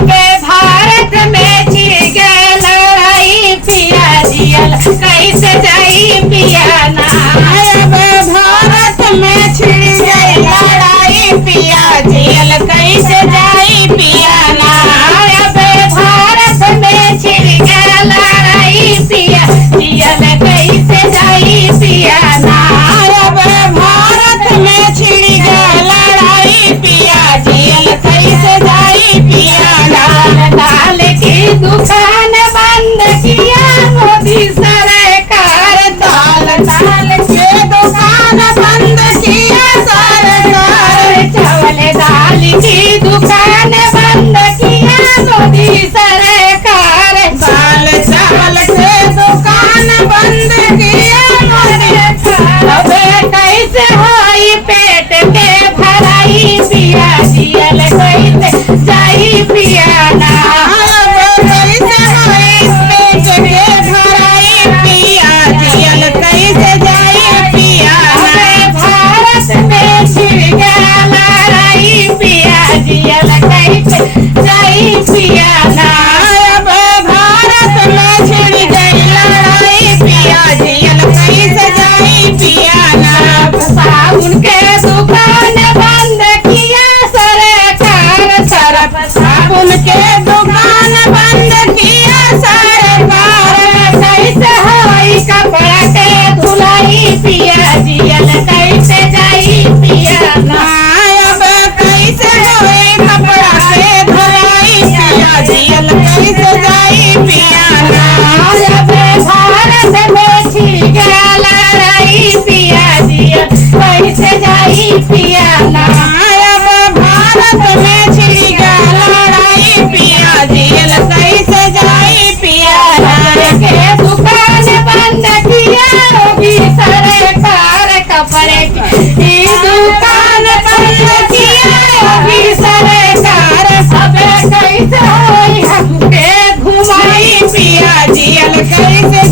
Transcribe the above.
अबे भारत में छिड़ गए लड़ाई पिया जियल कैसे जाई पिया ना। अब भारत में छिड़ गई लड़ाई पिया जियल कैसे जाई पिया ना। अबे भारत में छिड़ गए लड़ाई पिया जियल कैसे जाई पिया ना। अब भारत में छिड़ गई लड़ाई पिया जियल कैसे जाई पिया ना। दाल की दुकान बंद किया मोदी सरकार। दाल के दुकान बंद किया सरकार। चावल दाल की दुकान बंद किया मोदी सरकार। दाल चावल के दुकान बंद किया मोदी सरकार। अबे कैसे होई पेट के भराई पिया जियल कैसे जाई पिया ना। अब कैसे होई पेट के भराई पिया जियल कैसे जाई पिया ना। अबे भारत में छिड़ गया लड़ाई पिया जियल कैसे जाई पिया ना। अब भारत में छिड़ गई लड़ाई पिया जियल कैसे जाई पिया ना। साबुन के दुकान बंद किया सरकार। सरफ साबुन के दुकान बंद किया सरकार। कैसे होई कपड़ा के धुलाई पिया जियल कैसे जाई पिया ना। अब कैसे होई कपड़ा के धुलाई पिया जियल कैसे जाई पिया ना। अबे भारत में छिड़ गया लड़ाई पिया जियल कैसे जाई पिया ना। अब भारत में छिड़ गई लड़ाई पिया जियल कैसे जाई पिया ना। के दुकान बंद किया योगी सरकार। कपड़े की दुकान बंद किया योगी सरकार। अबे कैसे होई हमके घुमाई पिया जियल कैसे